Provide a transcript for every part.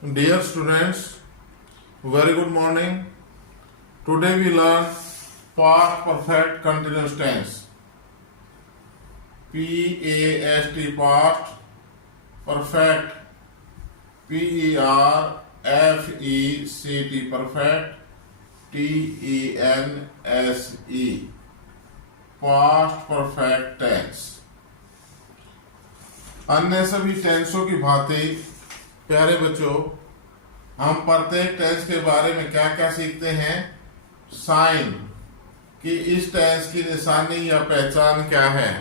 Dear students, very good morning. Today we learn past perfect continuous tense. PAST past perfect, PERFECT perfect, TENSE past perfect tense. अन्य सभी टेंसों की भांति प्यारे बच्चों, हम प्रत्येक टेंस के बारे में क्या क्या सीखते हैं? साइन, कि इस टेंस की निशानी या पहचान क्या है।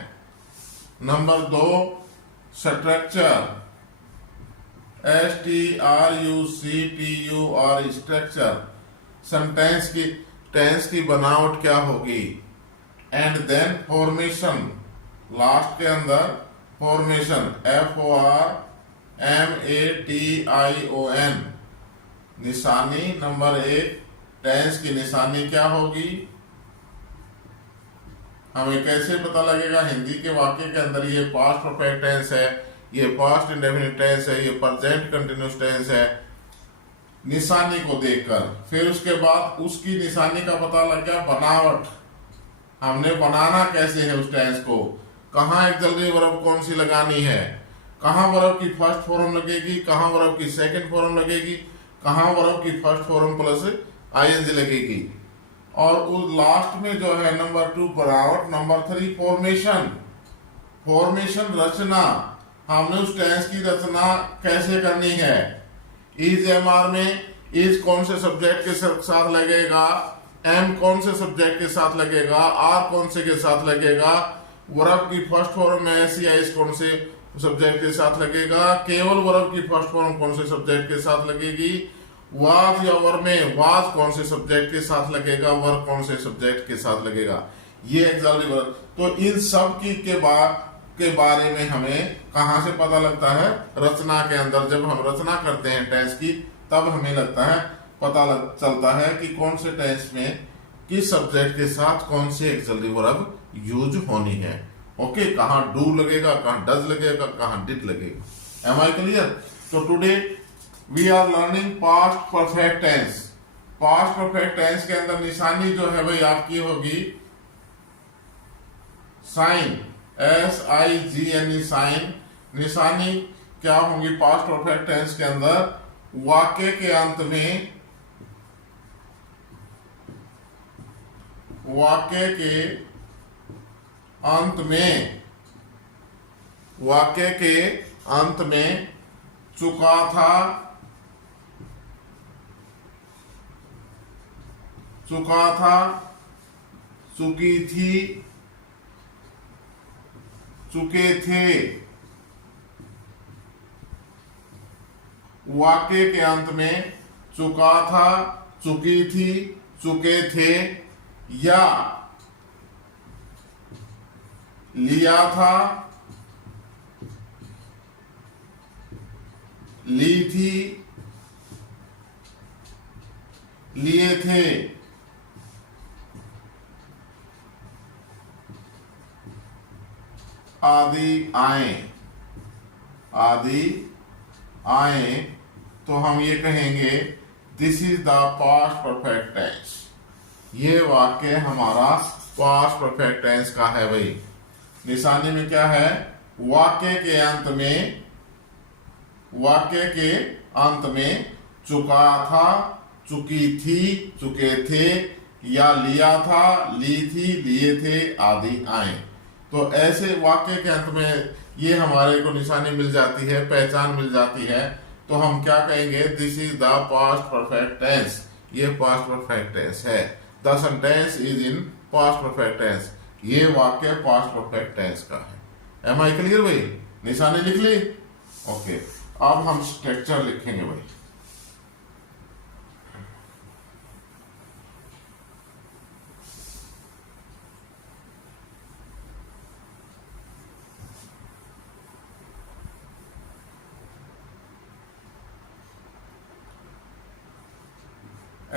Number 2, structure, STRUCTUR structure, tense की बनावट क्या होगी। एंड देन फॉर्मेशन, लास्ट के अंदर फॉर्मेशन, FORMATION निशानी। नंबर 1, टेंस की निशानी क्या होगी, हमें कैसे पता लगेगा। हिंदी के वाक्य के अंदर ये पास्ट परफेक्ट टेंस है, ये पास्ट इंडेफिनिट टेंस है, ये प्रेजेंट कंटिन्यूअस टेंस है, निशानी को देखकर। फिर उसके बाद उसकी निशानी का पता लग गया बनावट, हमने बनाना कैसे है उस टेंस को, कहाँ एक्सिलरी वर्ब कौन सी लगानी है, कहाँ वर्ब की फर्स्ट फॉर्म लगेगी, कहाँ वर्ब की सेकंड फॉर्म लगेगी, कहाँ वर्ब की फर्स्ट फॉर्म प्लस ING लगेगी। और उस लास्ट में जो है नंबर 2 बनावट, नंबर 3 फॉर्मेशन रचना, हमने उस टेंस की रचना कैसे करनी है। इज MR में इज कौन से सब्जेक्ट के साथ लगेगा, M कौन से सब्जेक्ट के साथ लगेगा, R कौन से के साथ लगेगा, वर्ब की फर्स्ट फॉर्म में SEIS कौन से सब्जेक्ट के साथ लगेगा, केवल वर्ब की फर्स्ट फॉर्म कौन से सब्जेक्ट के साथ लगेगी, वाज या वर में वाज कौन से सब्जेक्ट के साथ लगेगा, वर कौन से सब्जेक्ट के साथ लगेगा, ये एक्सिलरी वर्ब। तो इन सब की के बारे में हमें कहां से पता लगता है, रचना के अंदर। जब हम रचना करते हैं टेंस की, तब हमें लगता है चलता है कि कौन से टेंस में किस सब्जेक्ट के साथ कौन सी एक्सिलरी वर्ब यूज होनी है। ओके, कहाँ डू लगेगा, कहाँ डज लगेगा, कहाँ डिड लगेगा। Am I clear? तो today we are learning past perfect tense. Past perfect tense के अंदर निशानी जो है भाई आपकी होगी साइन, SIGNE साइन। निशानी क्या होगी पास्ट परफेक्ट टेंस के अंदर? वाक्य के अंत में, वाक्य के अंत में चुका था, चुकी थी, चुके थे। वाक्य के अंत में चुका था, चुकी थी, चुके थे, या लिया था, ली थी, लिए थे। आदि आए, तो हम ये कहेंगे this is the past perfect tense. ये वाक्य हमारा पास्ट परफेक्ट टेंस का है भाई। निशानी में क्या है? वाक्य के अंत में चुका था, चुकी थी, चुके थे, या लिया था, ली थी, लिए थे, आदि आए। तो ऐसे वाक्य के अंत में ये हमारे को निशानी मिल जाती है, पहचान मिल जाती है। तो हम क्या कहेंगे? This is the past perfect tense. ये पास्ट परफेक्ट टेंस है। The sentence is in past perfect tense. ये वाक्य पास्ट परफेक्ट टेंस का है। एम आई क्लियर भाई? निशानी लिख ली? ओके, अब हम स्ट्रक्चर लिखेंगे भाई।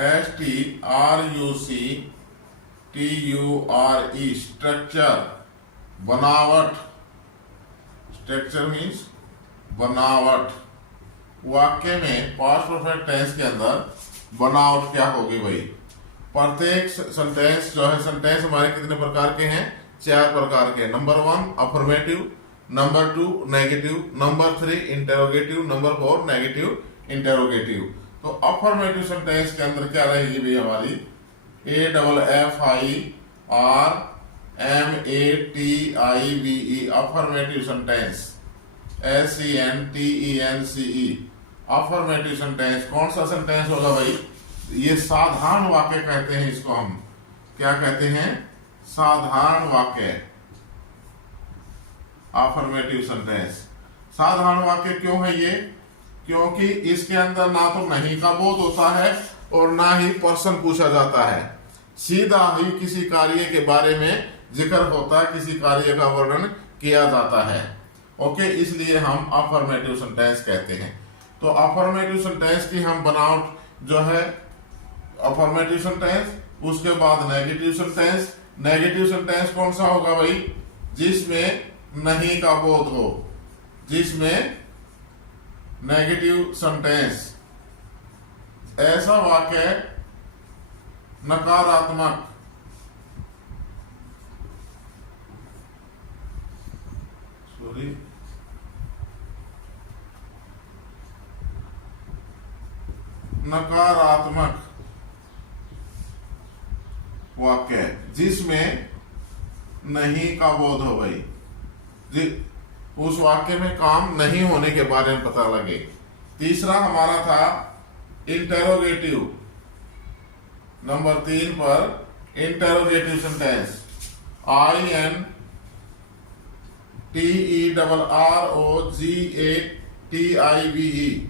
STRUCTURE स्ट्रक्चर, बनावट। स्ट्रक्चर मीन्स बनावट। वाक्य में पास्ट परफेक्ट टेंस के अंदर बनावट क्या होगी भाई। प्रत्येक सेंटेंस जो है, सेंटेंस हमारे कितने प्रकार के हैं, 4 प्रकार के। Number 1 affirmative, number 2 negative, number 3 interrogative, number 4 negative interrogative. तो अफर्मेटिव सेंटेंस के अंदर क्या रहेगी भाई हमारी, AFFIRMATIVE affirmative sentence, SENTENCE affirmative sentence. कौन सा सेंटेंस होगा भाई, ये साधारण वाक्य कहते हैं इसको, हम क्या कहते हैं, साधारण वाक्य, अफर्मेटिव सेंटेंस। साधारण वाक्य क्यों है ये, क्योंकि इसके अंदर ना तो नहीं का बोध होता है और ना ही पर्सन पूछा जाता है, सीधा ही किसी कार्य के बारे में जिक्र होता है, किसी कार्य का वर्णन किया जाता है। ओके, इसलिए हम अफर्मेटिव सेंटेंस कहते हैं। तो अफर्मेटिव सेंटेंस की हम बनावट जो है, अफर्मेटिव सेंटेंस, उसके बाद नेगेटिव सेंटेंस। नेगेटिव सेंटेंस कौन सा होगा भाई, जिसमें नहीं का बोध हो, जिसमें नेगेटिव सेंटेंस, ऐसा वाक्य नकारात्मक, नकारात्मक वाक्य जिसमें नहीं का बोध हो भाई, उस वाक्य में काम नहीं होने के बारे में पता लगे। तीसरा हमारा था इंटेरोगेटिव, नंबर 3 पर interrogative sentence, INTERROGATIVE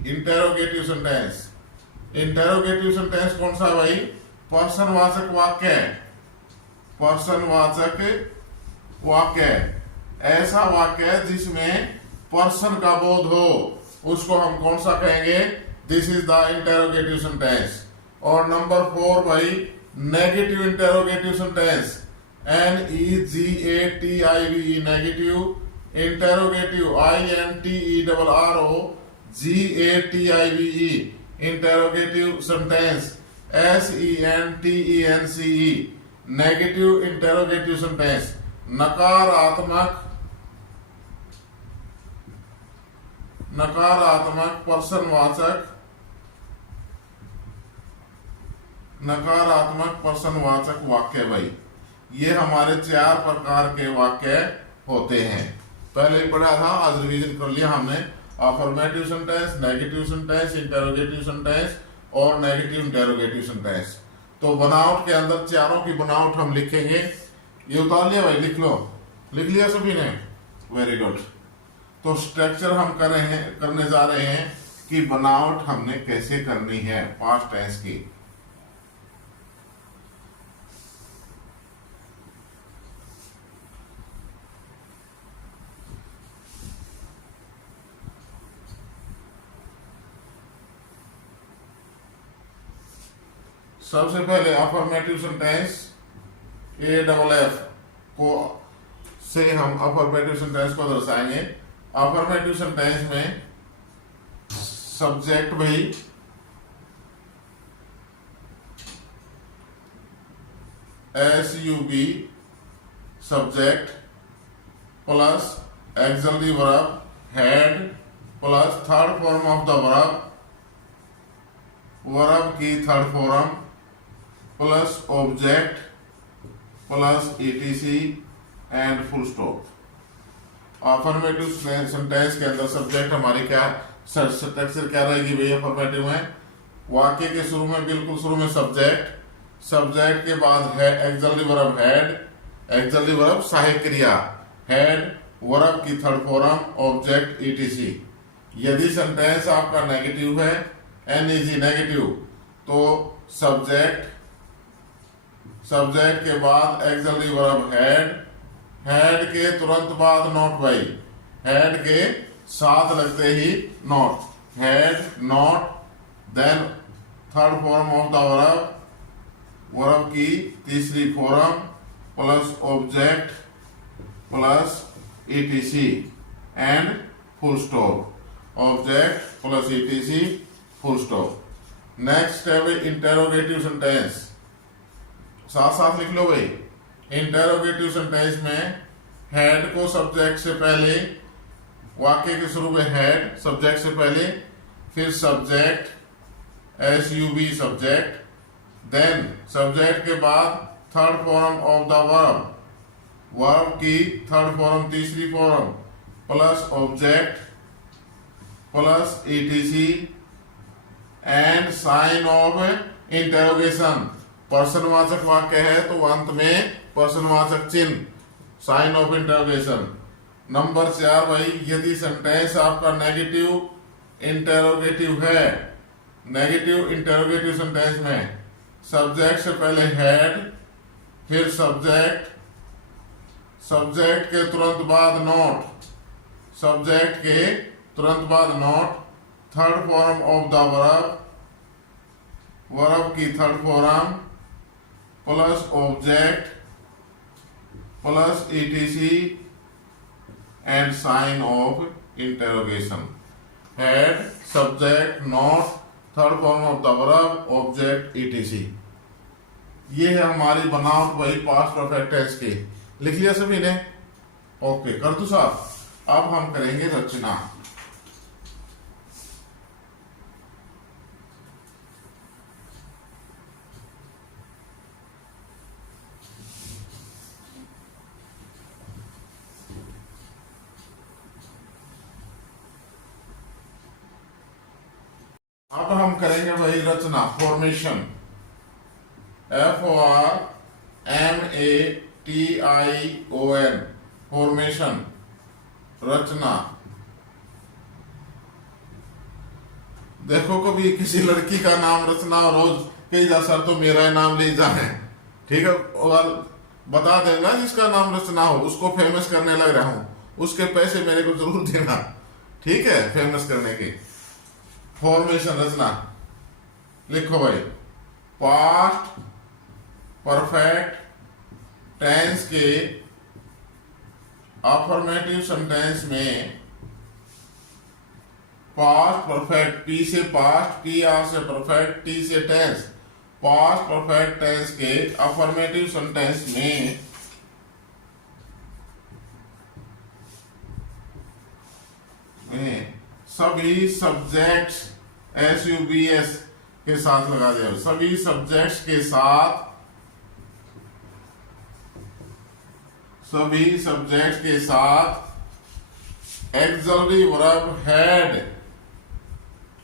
interrogative sentence. Interrogative sentence कौन सा भाई, पर्सनवाचक वाक्य, पर्सनवाचक वाक्य, ऐसा वाक्य जिसमें पर्सन का बोध हो, उसको हम कौन सा कहेंगे, this is the interrogative sentence. और नंबर 4 भाई negative interrogative sentence, NEGATIVE negative interrogative, INTERROGATIVE interrogative sentence, SENTENCE negative interrogative sentence. नकारात्मक, नकारात्मक पर्सनवाचक, नकारात्मक पर्सनवाचक वाक्य भाई, ये हमारे 4 प्रकार के वाक्य होते हैं। पहले ही पढ़ा था, आज रिवीजन कर लिया हमने। Affirmative sentence, negative sentence, interrogative sentence और नेगेटिव इंटेरोगेटिव सेंटेंस। तो बनावट के अंदर चारों की बनावट हम लिखेंगे। ये उतार लिया भाई, लिख लो, लिख लिया सभी ने, वेरी गुड। तो स्ट्रक्चर हम करने जा रहे हैं कि बनावट हमने कैसे करनी है पास्ट टेंस की। सबसे पहले अफर्मेटिव सेंटेंस AFF को से हम अफर्मेटिव सेंटेंस को दर्शाएंगे। अफर्मेटिव सेंटेंस में सब्जेक्ट भाई SUB subject plus auxiliary verb had plus third form of the verb, verb की third form plus object plus ETC and full stop. Affirmative sentence के अंदर सब्जेक्ट हमारी क्या स्ट्रक्चर क्या रहेगी भैया अफर्मेटिव में, वाक्य के शुरू में, बिल्कुल शुरू में सब्जेक्ट, सब्जेक्ट के बाद है axillary verb head, axillary verb सहायक क्रिया हेड, वर्ब की थर्ड फॉर्म ऑब्जेक्ट ETC। यदि सेंटेंस आपका नेगेटिव है, NEG नेगेटिव, तो सब्जेक्ट, सब्जेक्ट के बाद एक्सिलरी वर्ब हेड, हेड के तुरंत बाद नॉट भाई, हेड के साथ लगते ही not, had not, then third form of the verb, verb की तीसरी form plus object plus ETC and full stop. Object plus ETC full stop. Next step है इंटेरोगेटिव सेंटेंस, साथ साथ लिख लो भाई। इंटेरोगेटिव सेंटेंस में हेड को सब्जेक्ट से पहले, वाक्य के शुरू में हेड सब्जेक्ट से पहले, फिर subject SUB subject, then subject के बाद third form of the verb, verb की थर्ड फॉर्म तीसरी form, plus object plus ETC and sign of interrogation. पर्सनवाचक वाक्य है तो अंत में पर्सनवाचक चिन्ह, साइन ऑफ इंटेरोगेशन। नंबर 4 भाई, यदि सेंटेंस आपका नेगेटिव इंटेरोगेटिव है, नेगेटिव इंटेरोगेटिव सेंटेंस में सब्जेक्ट से पहले हेड, फिर सब्जेक्ट, सब्जेक्ट के तुरंत बाद नोट, सब्जेक्ट के तुरंत बाद not, third form of the verb, verb की third form, plus object plus ETC and sign of interrogation. Had subject not third form of the verb object ETC। ये है हमारी बनावट वही पास्ट परफेक्ट टेंस की। लिख लिया सभी ने? ओके, कर दो साहब। अब हम करेंगे रचना। अब हम करेंगे वही रचना, फॉर्मेशन। FORMATION, फॉर्मेशन, रचना। देखो कभी किसी लड़की का नाम रचना और रोज कई जा सर तो मेरा ही नाम ले जाए, ठीक है, और बता देना जिसका नाम रचना हो उसको फेमस करने लग रहा हूं, उसके पैसे मेरे को जरूर देना, ठीक है, फेमस करने के। फॉर्मेशन रचना लिखो भाई। पास्ट परफेक्ट टेंस के अफर्मेटिव सेंटेंस में पास्ट परफेक्ट, P से पास्ट, PR से परफेक्ट, T से टेंस, पास्ट परफेक्ट टेंस के अफर्मेटिव सेंटेंस में सभी सब्जेक्ट्स SUBS के साथ लगा दिया, सभी सब्जेक्ट्स के साथ, सभी सब्जेक्ट्स के साथ axillary verb head,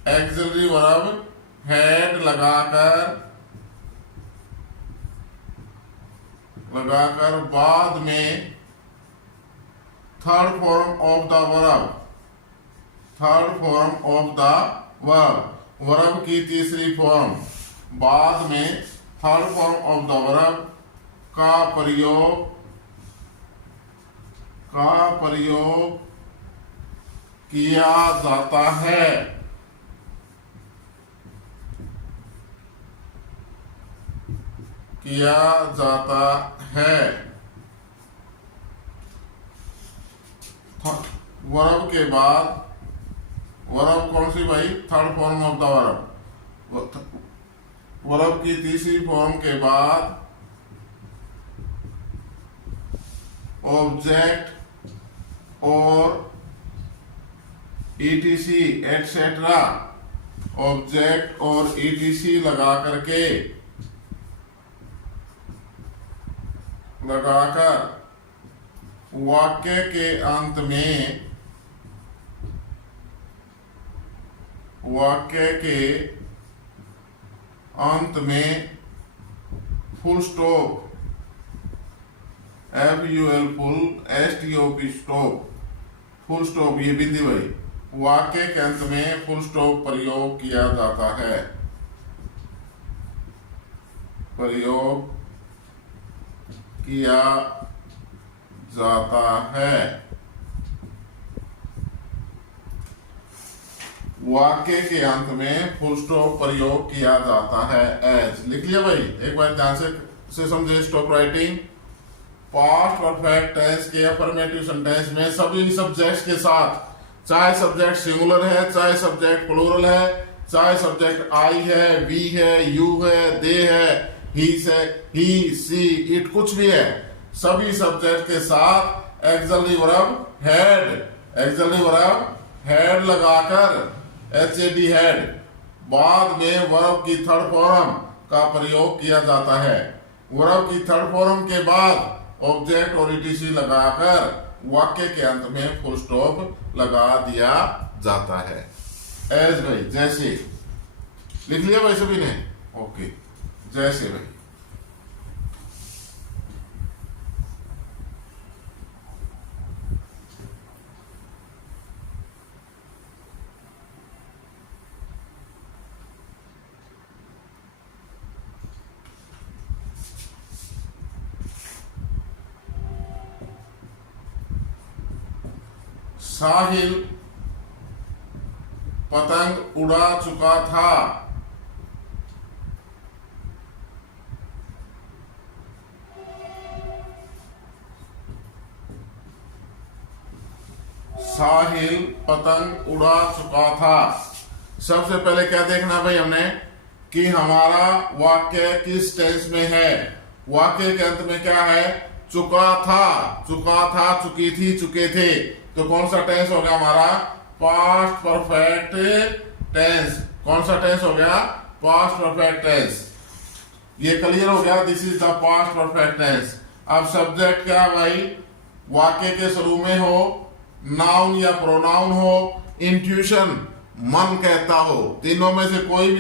axillary verb head लगाकर बाद में third form of the verb, third form of the verb, verb की तीसरी फॉर्म, बाद में third form of the verb का प्रयोग किया जाता है। किया जाता है। वर्ब के बाद, वर्ब कौन सी भाई? Third form of the verb, verb की तीसरी फॉर्म के बाद ऑब्जेक्ट और ETC एटसेट्रा, ऑब्जेक्ट और ETC लगाकर वाक्य के अंत में, वाक्य के अंत में full stop, FUL full, STOP stop, full stop, ये बिंदी भाई, वाक्य के अंत में फुल स्टॉप प्रयोग किया जाता है, प्रयोग किया जाता है। वाक्य के अंत में फुल स्टॉप प्रयोग किया जाता है। एज लिख लिया भाई? एक बार ध्यान से समझे stop writing. Past perfect tense के अफर्मेटिव सेंटेंस में सभी सब्जेक्ट्स के साथ चाहे सब्जेक्ट सिंगुलर है, चाहे सब्जेक्ट प्लूरल है, चाहे सब्जेक्ट आई है, वी है, यू है, दे है, ही से, ही, सी, इट, कुछ भी है, सभी सब्जेक्ट के साथ axillary verb had, auxiliary verb had लगाकर HAD हैड बाद में वर्ब की थर्ड फॉर्म का प्रयोग किया जाता है। वर्ब की थर्ड फॉर्म के बाद ऑब्जेक्ट और ETC लगाकर वाक्य के अंत में फुल स्टॉप लगा दिया जाता है। एज भाई जैसे लिख लिया भाई सभी ने? ओके, जैसे भाई साहिल पतंग उड़ा चुका था। साहिल पतंग उड़ा चुका था। सबसे पहले क्या देखना भाई हमने कि हमारा वाक्य किस टेंस में है। वाक्य के अंत में क्या है? चुका था, चुका था, चुकी थी, चुके थे। तो कौन सा टेंस हो गया हमारा? Past perfect tense. कौन सा टेंस हो गया? Past perfect tense. ये क्लियर हो गया, this is the past perfect tense. अब सब्जेक्ट क्या भाई? वाक्य के शुरू में हो, नाउन या प्रोनाउन हो, इंट्यूशन मन कहता हो, तीनों में से कोई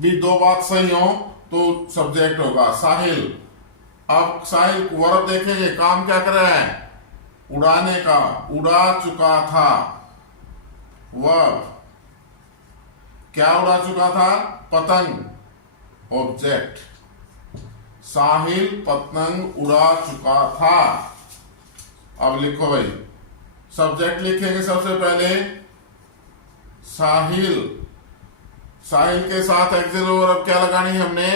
भी दो बात सही हो तो सब्जेक्ट होगा। साहिल, अब साहिल वर्ब देखेंगे, काम क्या कर रहा है? उड़ाने का, उड़ा चुका था। वर्ब क्या उड़ा चुका था? पतंग। ऑब्जेक्ट साहिल पतंग उड़ा चुका था। अब लिखो भाई, सब्जेक्ट लिखेंगे सबसे पहले साहिल। साहिल के साथ एक्सिलरी वर्ब क्या लगानी है हमने?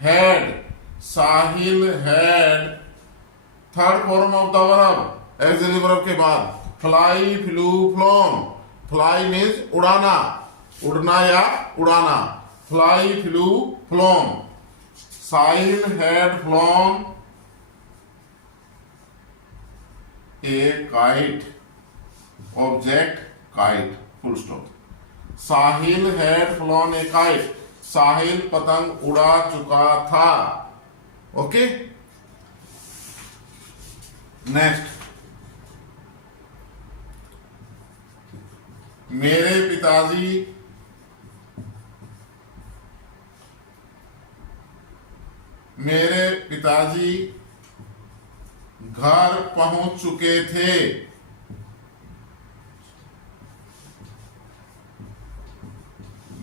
Had. Sahil had third form of the verb auxiliary verb के बाद fly, flew, flown. Fly means उड़ाना, उड़ना या उड़ाना। Fly, flew, flown. Sahil had flown a kite. Object kite, full stop. Sahil had flown a kite. Sahil पतंग उड़ा चुका था। Okay, next. मेरे पिताजी घर पहुंच चुके थे।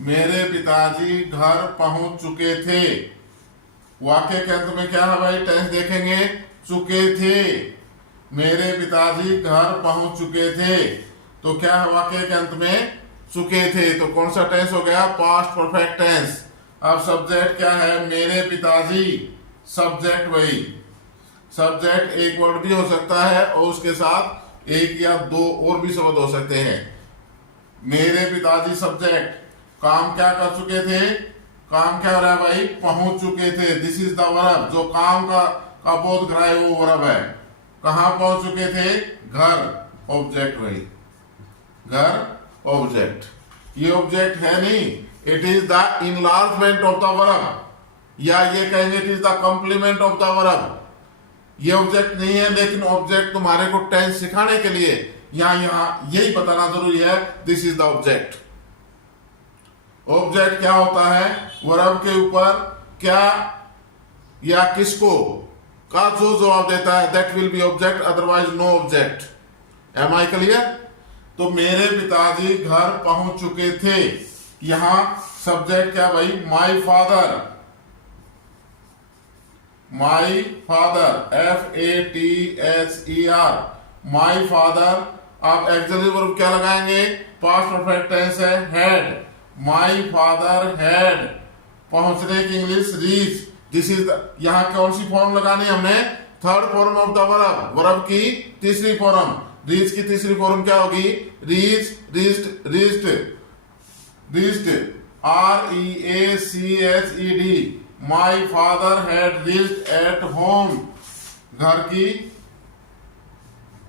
मेरे पिताजी घर पहुंच चुके थे। वाक्य के अंत में क्या है भाई? टेंस देखेंगे, चुके थे। मेरे पिताजी घर पहुंच चुके थे। तो क्या है वाक्य के अंत में? चुके थे। तो कौन सा टेंस हो गया? Past perfect tense. अब सब्जेक्ट क्या है? मेरे पिताजी। सब्जेक्ट वही, सब्जेक्ट एक वर्ड भी हो सकता है और उसके साथ एक या दो और भी शब्द हो सकते हैं। मेरे पिताजी सब्जेक्ट। काम क्या कर चुके थे? काम क्या हो रहा है भाई? पहुंच चुके थे। This is the verb. जो काम का बोध कराए वो वर्ब है। कहां पहुंच चुके थे? घर। ऑब्जेक्ट वही, घर ऑब्जेक्ट। ये ऑब्जेक्ट है नहीं, it is the enlargement of the verb, या ये कहेंगे it is the complement of the verb. ये ऑब्जेक्ट नहीं है, लेकिन ऑब्जेक्ट तुम्हारे को टेंस सिखाने के लिए यहां यही बताना जरूरी है, this is the object. Object क्या होता है? वर्ब के ऊपर क्या या किसको का जो जवाब देता है, that will be object, otherwise no object. Am I clear? तो मेरे पिताजी घर पहुंच चुके थे। यहां सब्जेक्ट क्या भाई? My father. My father, FATHER, my father. आप एक्सिलरी वर्ब क्या लगाएंगे? पास्ट परफेक्ट टेंस है, हैड। My father had. पहुंचने की इंग्लिश रीच। दिस इज यहां कौन सी फॉर्म लगानी है हमने? Third form of the verb, verb की तीसरी फॉर्म। रीच की तीसरी फॉर्म क्या होगी? Reach, reached, reached, reached, REACHED। My father had reached at home, घर की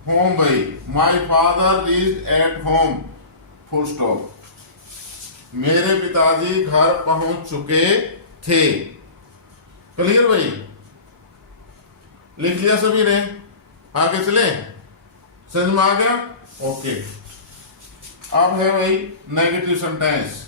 होम भाई, माई father reached at home, full stop. मेरे पिताजी घर पहुंच चुके थे। क्लियर भाई? लिख लिया सभी ने? आगे चले? समझ में आ गया? ओके। अब है भाई negative sentence.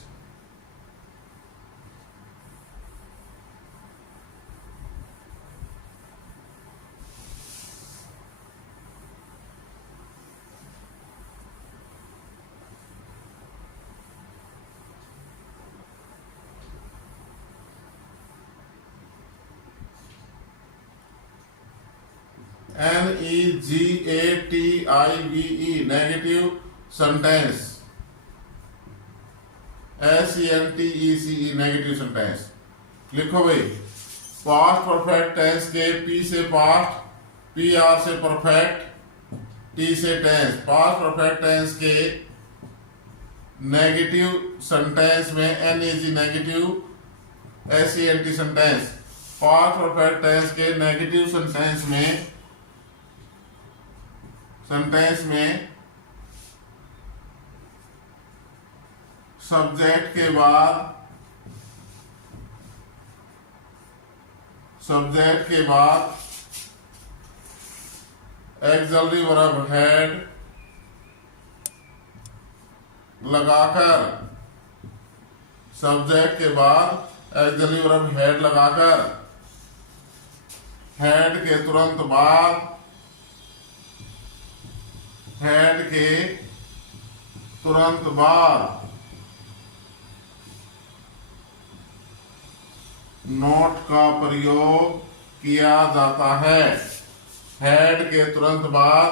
NEGATIVE, negative sentence. SENTECE, negative sentence. लिखो भाई, पास्ट परफेक्ट टेंस के P से पास्ट, PR से परफेक्ट, T से टेंस। पास्ट परफेक्ट टेंस के नेगेटिव सेंटेंस में NEG negative, SENT sentence. Past perfect tense के नेगेटिव सेंटेंस में सब्जेक्ट के बाद एक्सिलरी वर्ब हैड लगाकर, सब्जेक्ट के बाद एक्सिलरी वर्ब हैड लगाकर, हैड के तुरंत बाद नोट का प्रयोग किया जाता है। हैड के तुरंत बाद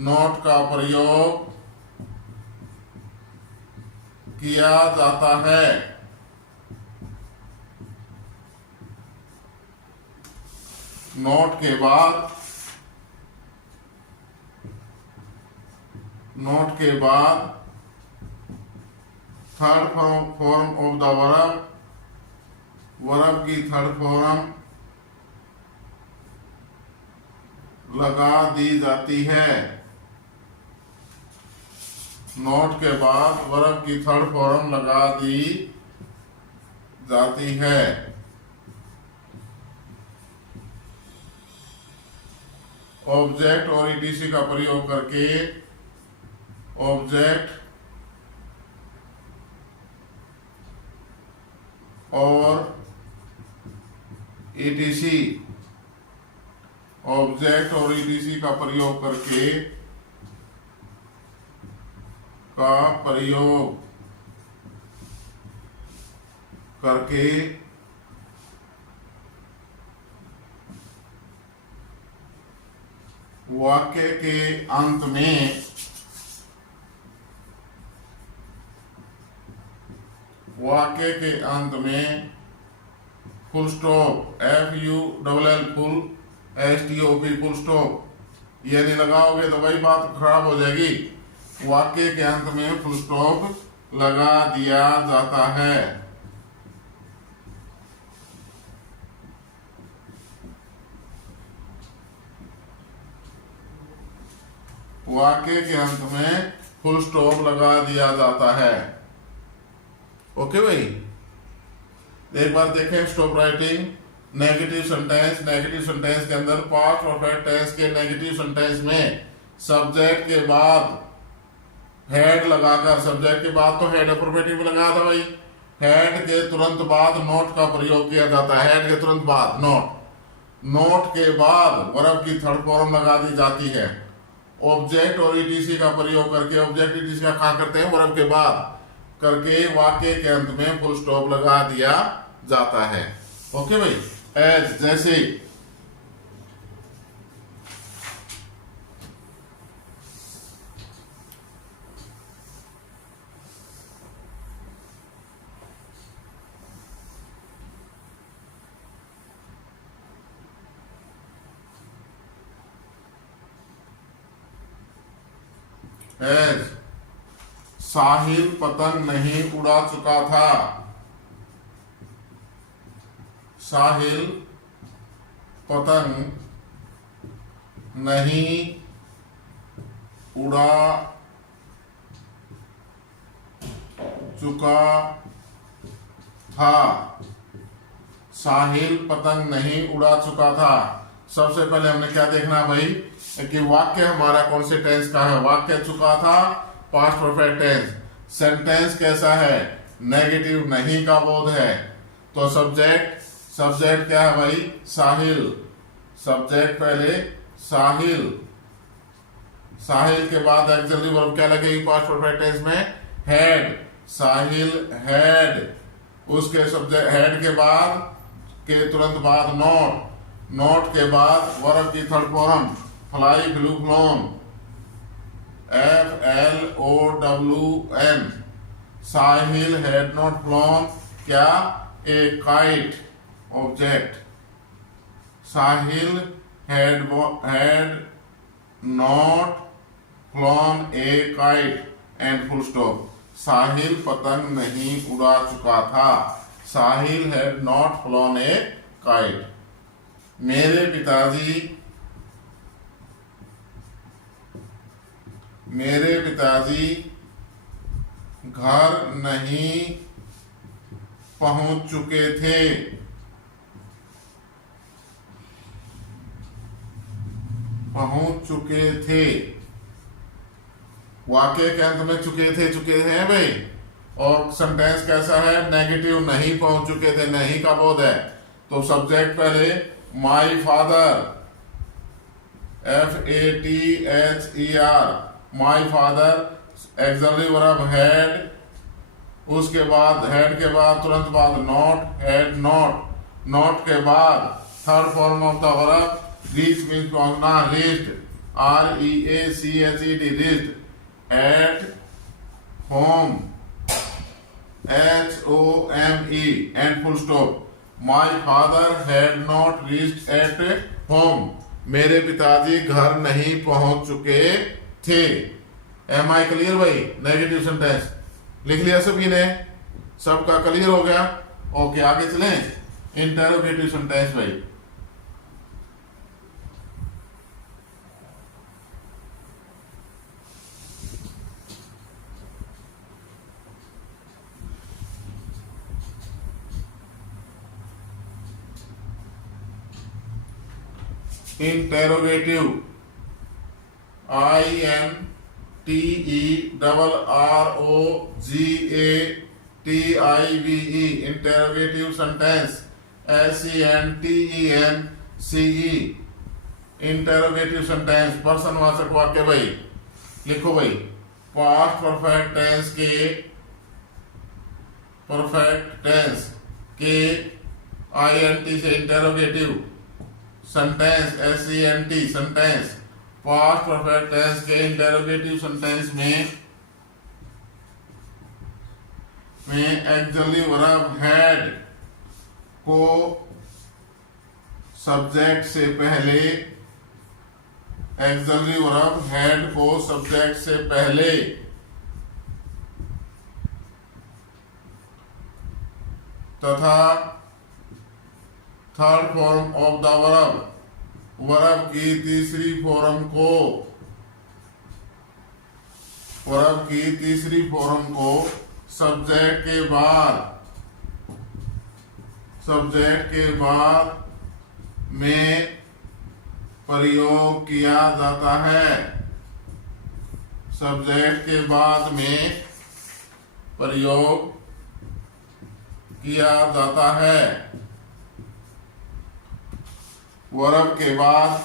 नोट का प्रयोग किया जाता है। नोट के बाद third form of the verb की थर्ड फॉर्म लगा दी जाती है। नोट के बाद वर्ब की थर्ड फॉर्म लगा दी जाती है। ऑब्जेक्ट और ETC का प्रयोग करके ऑब्जेक्ट और ETC, ऑब्जेक्ट और ETC का प्रयोग करके वाक्य के अंत में full stop, FULL full STOP full stop, ये नहीं लगाओगे तो वही बात खराब हो जाएगी। वाक्य के अंत में फुल स्टॉप लगा दिया जाता है। वाक्य के अंत में फुल स्टॉप लगा दिया जाता है। ओके भाई, एक बार देखें स्टॉप राइटिंग। नेगेटिव सेंटेंस के अंदर पास्ट परफेक्ट टेंस के नेगेटिव सेंटेंस में सब्जेक्ट के बाद हेड लगाकर, सब्जेक्ट के बाद तो हेड अफर्मेटिव लगा था भाई, हेड के तुरंत बाद नोट का प्रयोग किया जाता है। हेड के तुरंत बाद नोट के बाद वर्ब की थर्ड फॉर्म लगा दी जाती है। ऑब्जेक्ट और ETC का प्रयोग करके, ऑब्जेक्ट ETC का क्या करते हैं, वर्ब के बाद करके वाक्य के अंत में फुल स्टॉप लगा दिया जाता है। ओके भाई, एज जैसे हैज साहिल पतंग नहीं उड़ा चुका था। साहिल पतंग नहीं उड़ा चुका था। साहिल पतंग नहीं उड़ा चुका था। सबसे पहले हमने क्या देखना भाई कि वाक्य हमारा कौन से टेंस का है। वाक्य चुका था, पास्ट परफेक्ट टेंस। सेंटेंस कैसा है, नेगेटिव, नहीं का बोध है। तो सब्जेक्ट क्या है भाई, साहिल। सब्जेक्ट पहले साहिल। साहिल के बाद एक्सिलरी वर्ब क्या लगेगी पास्ट परफेक्ट टेंस में, हैड। साहिल हैड। उसके सब्जेक्ट हैड के बाद के तुरंत बाद नॉट। नॉट के बाद वर्ब की third form fly, flew, flown, FLOWN। Sahil had not flown क्या, a kite, object. Sahil had not flown a kite and full stop. Sahil पतंग नहीं उड़ा चुका था। Sahil had not flown a kite. मेरे पिताजी घर नहीं पहुंच चुके थे। वाक्य के अंत में चुके हैं भाई। और सेंटेंस कैसा है, नेगेटिव, नहीं पहुंच चुके थे, नहीं का बोध है। तो सब्जेक्ट पहले my father, FATHER, my father. Axillary verb had. उसके बाद हैड के बाद तुरंत बाद नॉट, हैड नॉट। नॉट के बाद third form of the verb reach means पहुंचना, reached, REACHED, reached. At home, HOME, and full stop. My father had not reached at home. मेरे पिताजी घर नहीं पहुंच चुके थे। एम आई क्लियर भाई। नेगेटिव सेंटेंस लिख लिया सभी ने, सबका क्लियर हो गया। ओके आगे चलें। इंटरोगेटिव सेंटेंस भाई। Interrogative, INTERROGATIVE, interrogative sentence, SENTENCE, interrogative sentence. पर्सनवाचक वाक्य भाई लिखो भाई। पास्ट परफेक्ट टेंस के INT से interrogative sentence, SENT, sentence. Past perfect tense के इंटेरोगेटिव सेंटेंस में एक्सिलरी वर्ब हैड को सब्जेक्ट से पहले, एक्सिलरी वर्ब हैड को सब्जेक्ट से पहले तथा third form of the verb की तीसरी फॉर्म को सब्जेक्ट के बाद में प्रयोग किया जाता है। सब्जेक्ट के बाद में प्रयोग किया जाता है। वर्ब के बाद,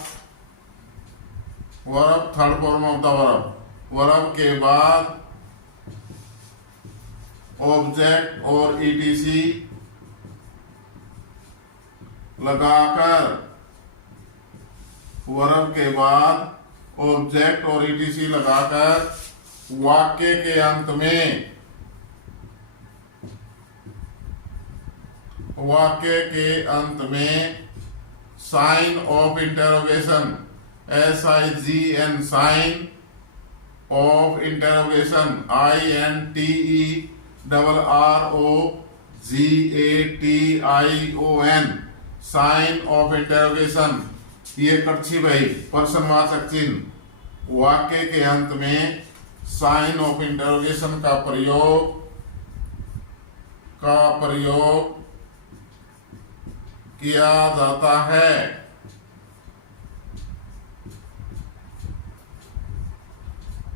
verb third form of the verb के बाद ऑब्जेक्ट और ETC लगाकर, वर्ब के बाद ऑब्जेक्ट और ETC लगाकर वाक्य के अंत में sign of interrogation, SIGN, sign of interrogation, INTERROGATION, sign of interrogation. ये कक्षी भाई प्रश्नवाचक चिन्ह, वाक्य के अंत में साइन ऑफ इंटेरोगेशन का प्रयोग किया जाता है।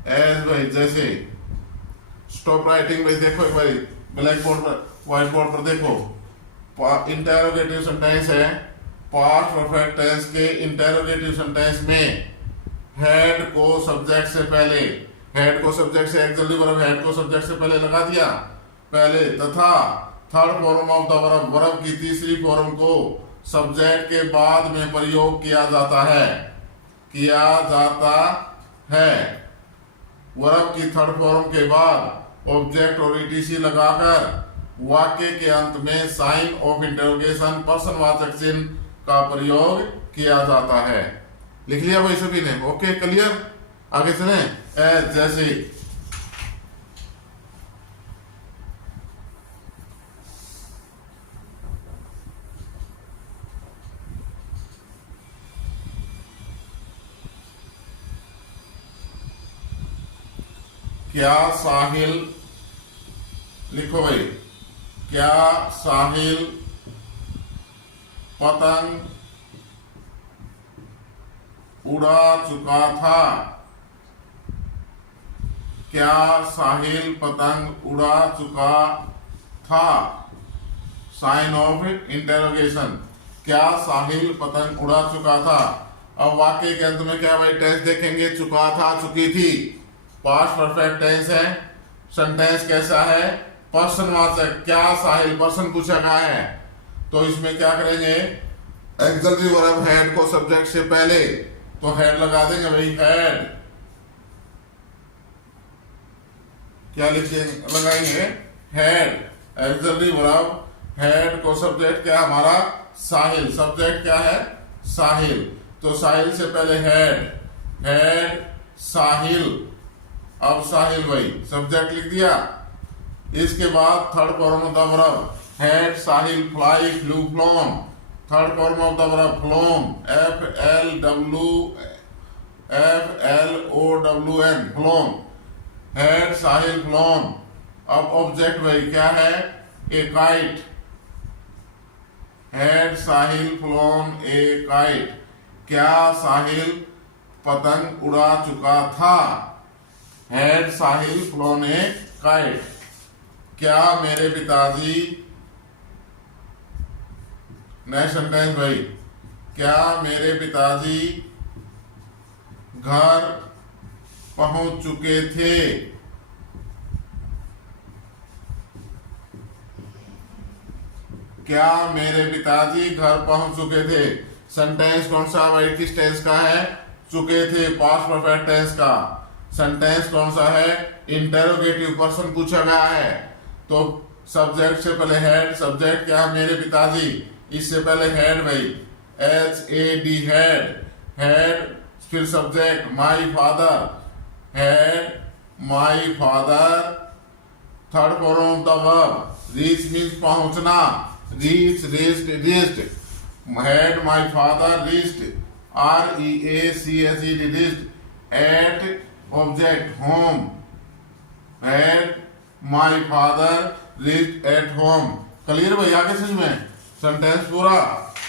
एज भाई जैसे स्टॉप राइटिंग भाई देखो एक बार ब्लैक बोर्ड पर, व्हाइट बोर्ड पर देखो। इंटेरोगेटिव सेंटेंस है, पास्ट परफेक्ट टेंस के इंटेरोगेटिव सेंटेंस में हेड को सब्जेक्ट से पहले, हेड को सब्जेक्ट से एक्चुअली वर्ब हेड को सब्जेक्ट से पहले लगा दिया पहले, तथा third form of the verb, verb की तीसरी फॉर्म को सब्जेक्ट के बाद में प्रयोग किया जाता है। वर्ब की थर्ड फॉर्म के बाद ऑब्जेक्ट और ईटीसी लगाकर वाक्य के अंत में साइन ऑफ इंटरोगेशन प्रश्नवाचक चिन्ह का प्रयोग किया जाता है। लिख लिया भाई सभी ने? Okay clear? आगे चले। जैसे क्या साहिल, लिखो भाई, क्या साहिल पतंग उड़ा चुका था? क्या साहिल पतंग उड़ा चुका था? साइन ऑफ इंटेरोगेशन, क्या साहिल पतंग उड़ा चुका था। अब वाक्य के अंत में क्या भाई टेंस देखेंगे, चुका था, चुकी थी, पास्ट परफेक्ट टेंस है। सेंटेंस कैसा है? प्रश्नवाचक, क्या साहिल, प्रश्न पूछा गया है, तो इसमें क्या करेंगे, एक्सिलरी वर्ब हेड को सब्जेक्ट से पहले, तो हेड लगा देंगे भाई, हेड क्या लिखेंगे, लगाएंगे हेड, एक्सिलरी वर्ब हेड को सब्जेक्ट क्या हमारा साहिल, सब्जेक्ट क्या है साहिल, तो साहिल से पहले हेड साहिल। अब साहिल भाई सब्जेक्ट लिख दिया, इसके बाद third form of the verb head Sahil fly flew phloem, third form of the verb phloem FLOWN phloem, head Sahil phloem. अब ऑब्जेक्ट भाई क्या है, ए kite, head Sahil phloem a kite, क्या साहिल पतंग उड़ा चुका था, head Sahil phloem a kite. क्या मेरे पिताजी, नेक्स्ट सेंटेंस भाई, क्या मेरे पिताजी घर पहुंच चुके थे, क्या मेरे पिताजी घर पहुंच चुके थे। सेंटेंस कौन सा भाई, किस टेंस का है, चुके थे, पास्ट परफेक्ट टेंस का। सेंटेंस कौन सा है, इंटेरोगेटिव, पर्सन पूछा गया है, तो सब्जेक्ट से पहले हेड, सब्जेक्ट क्या है मेरे पिताजी, इससे पहले हेड भाई, HAD हेड, फिर subject my father, had my father, third form of the verb reach means पहुंचना, reach reached, had my father reached, REACHED reached, at object home, had my father reached at home. Clear भाई, आगे समझ में sentence पूरा,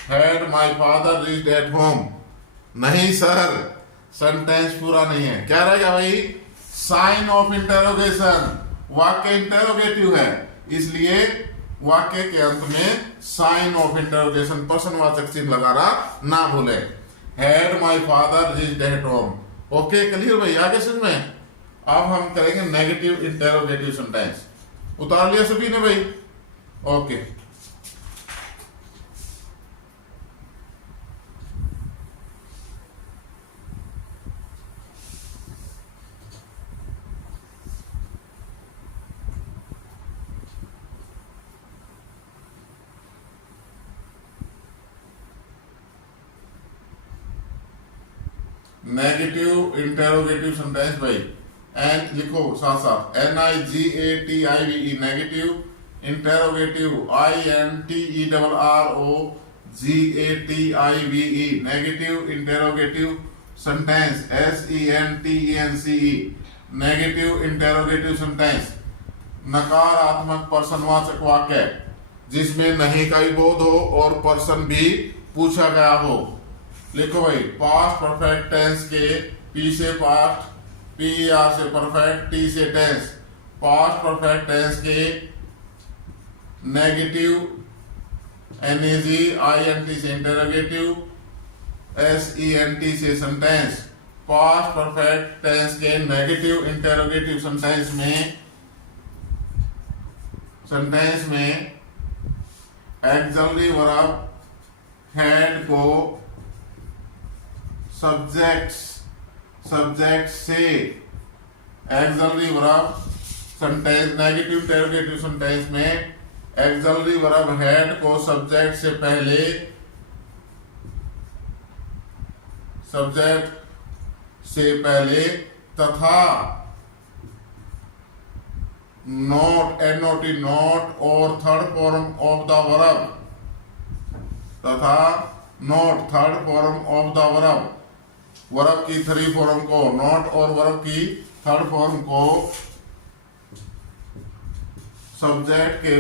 had my father reached at home. नहीं sir, sentence पूरा नहीं है, क्या रहेगा भाई, साइन ऑफ इंटेरोगेशन, वाक्य इंटेरोगेटिव है, इसलिए वाक्य के अंत में साइन ऑफ इंटेरोगेशन प्रश्नवाचक चिन्ह लगाना ना भूले, head my father reached at home. Okay clear भाई, आगे समझ में। अब हम करेंगे नेगेटिव इंटेरोगेटिव सेंटेंस, उतार लिया सभी ने भाई? ओके, नेगेटिव इंटेरोगेटिव सेंटेंस भाई एन लिखो साथ साथ, NIGATIVE negative, interrogative INTERROGATIVE negative interrogative sentence, SENTENCE negative interrogative sentence. नकारात्मक पर्सनवाचक वाक्य जिसमें नहीं का भी बोध हो और पर्सन भी पूछा गया हो। लिखो भाई, पास्ट परफेक्ट टेंस के पी से पास्ट, PER से परफेक्ट, T से टेंस। पास्ट परफेक्ट टेंस के नेगेटिव NAG, INT से इंटरोगेटिव, SENT से सेंटेंस। पास्ट परफेक्ट टेंस के नेगेटिव इंटरोगेटिव सेंटेंस में एक्सलरी वर्ब हेड को सब्जेक्ट से, axillary verb sentence negative interrogative sentence में एक्सलरी वर्ब हेड को सब्जेक्ट से पहले तथा नॉट नॉट और third form of the verb तथा not third form of the verb की थर्ड फॉर्म को, नॉट और वर्ब की थर्ड फॉर्म को सब्जेक्ट के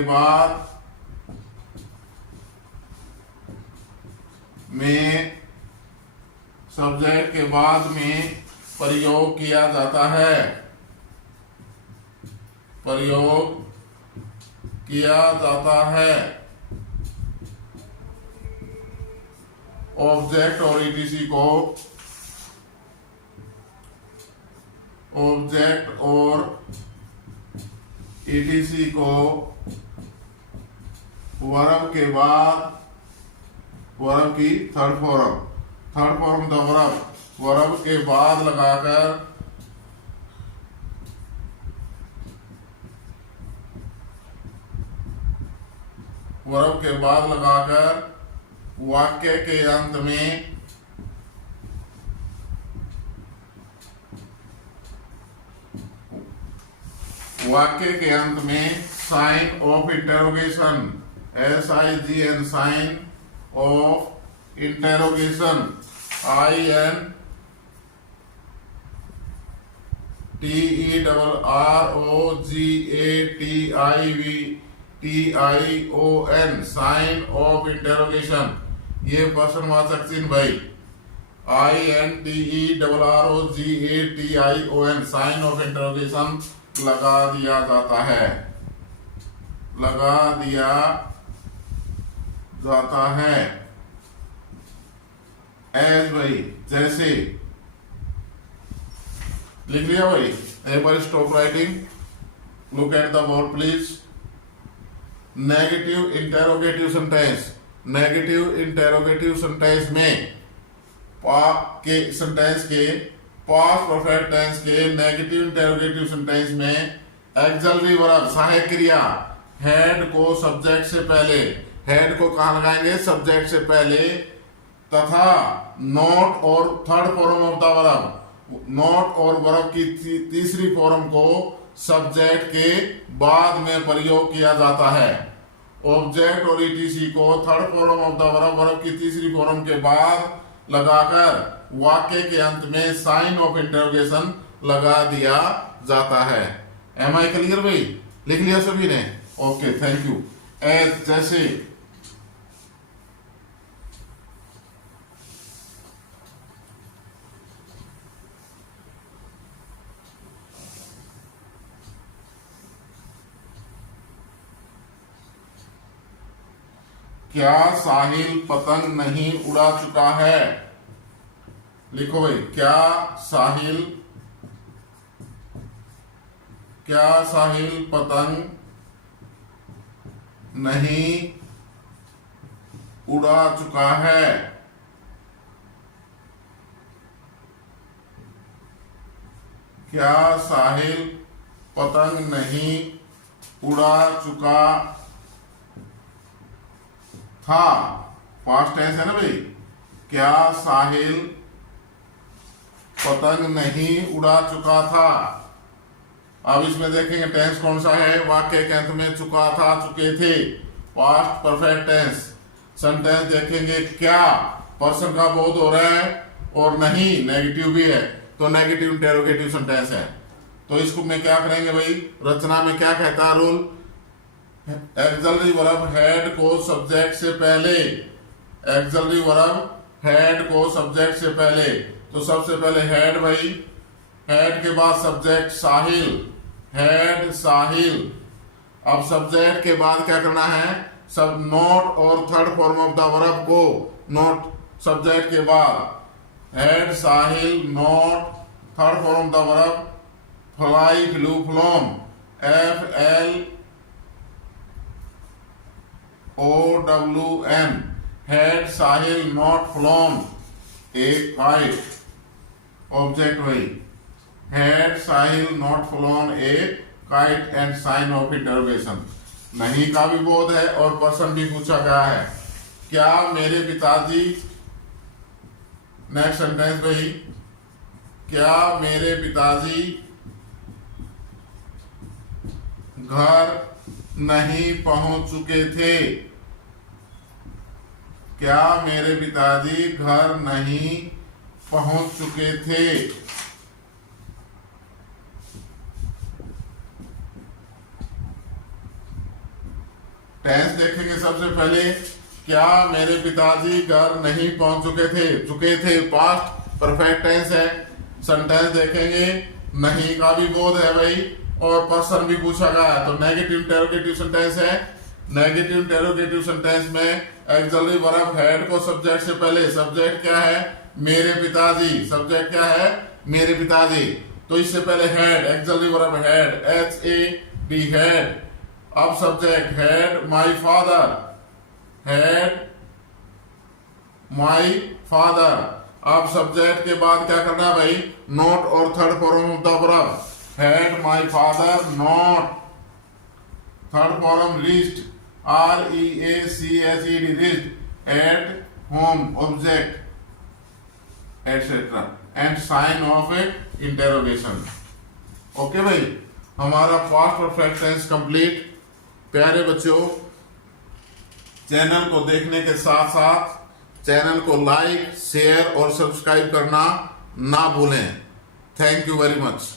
बाद में प्रयोग किया जाता है, ऑब्जेक्ट और ETC को वर्ब के बाद, वर्ब की थर्ड फॉर्म द वर्ब के बाद लगाकर वाक्य के अंत में sign of interrogation, SIGN sign of interrogation, INTERROGATION sign of interrogation. ये प्रश्नवाचक चिन्ह भाई, INTERROGATION साइन ऑफ इंटेरोगेशन लगा दिया जाता है, एज भाई जैसे। लिख लिया भाई? एक बार stop writing, look at the board please. Negative interrogative sentence में सेंटेंस के पास्ट परफेक्ट टेंस के नेगेटिव इंटेरोगेटिव सेंटेंस में एक्सलरी वर्ब सहायक क्रिया हेड को सब्जेक्ट से पहले, हेड को कहां लगाएंगे? सब्जेक्ट से पहले, तथा नॉट और third form of the verb, not और वर्ब की तीसरी फॉर्म को सब्जेक्ट के बाद में प्रयोग किया जाता है। ऑब्जेक्ट और ETC को third form of the verb की तीसरी फॉर्म के बाद लगाकर वाक्य के अंत में साइन ऑफ इंटरोगेशन लगा दिया जाता है। एम आई क्लियर भाई? लिख लिया सभी ने? Okay, thank you. एज जैसे, क्या साहिल पतंग नहीं उड़ा चुका है? लिखो भाई, क्या साहिल पतंग नहीं उड़ा चुका है? क्या साहिल पतंग नहीं उड़ा चुका था? पास्ट टेंस है ना भाई। क्या साहिल पतंग नहीं उड़ा चुका था? अब इसमें देखेंगे टेंस कौन सा है। वाक्य के अंत में चुका था, चुके थे, पास्ट परफेक्ट टेंस। सेंटेंस देखेंगे क्या पर्सन का बोध हो रहा है और नहीं नेगेटिव भी है, तो नेगेटिव इंटेरोगेटिव सेंटेंस है। तो इसको में क्या करेंगे भाई, रचना में क्या कहता है रूल, एक्सिलरी वर्ब हैड को सब्जेक्ट से पहले, एक्सिलरी वर्ब हैड को सब्जेक्ट से पहले। तो सबसे पहले हैड भाई, हैड के बाद सब्जेक्ट साहिल, हैड साहिल। अब सब्जेक्ट के बाद क्या करना है, सब नोट और third form of the verb को, नोट सब्जेक्ट के बाद had Sahil, not third form of the verb fly, flew, flown, FLOWN, had Sahil not flown a kite, object वही, had Sahil not flown a kite and sign of interrogation. नहीं का भी बोध है और पर्सन भी पूछा गया है। क्या मेरे पिताजी, नेक्स्ट सेंटेंस भाई, क्या मेरे पिताजी घर नहीं पहुंच चुके थे, क्या मेरे पिताजी घर नहीं पहुंच चुके थे। टेंस देखेंगे सबसे पहले, क्या मेरे पिताजी घर नहीं पहुंच चुके थे पास्ट परफेक्ट टेंस है। सेंटेंस देखेंगे, नहीं का भी बोध है भाई और पर्सन भी पूछा गया है, तो नेगेटिव इंटेरोगेटिव सेंटेंस है। नेगेटिव इंटेरोगेटिव सेंटेंस में एक्सिलरी वर्ब हैड को सब्जेक्ट से पहले, सब्जेक्ट क्या है मेरे पिताजी, सब्जेक्ट क्या है मेरे पिताजी, तो इससे पहले had, auxiliary verb had, HAD had. अब subject had my father, had my father. अब सब्जेक्ट के बाद क्या करना है भाई, नोट और third form of the verb, had my father not, third form reached, REACHED reached, at home object et cetera and sign of interrogation. Okay भाई, हमारा पास्ट परफेक्ट टेंस कंप्लीट। प्यारे बच्चों, चैनल को देखने के साथ साथ चैनल को लाइक, शेयर और सब्सक्राइब करना ना भूलें। Thank you very much.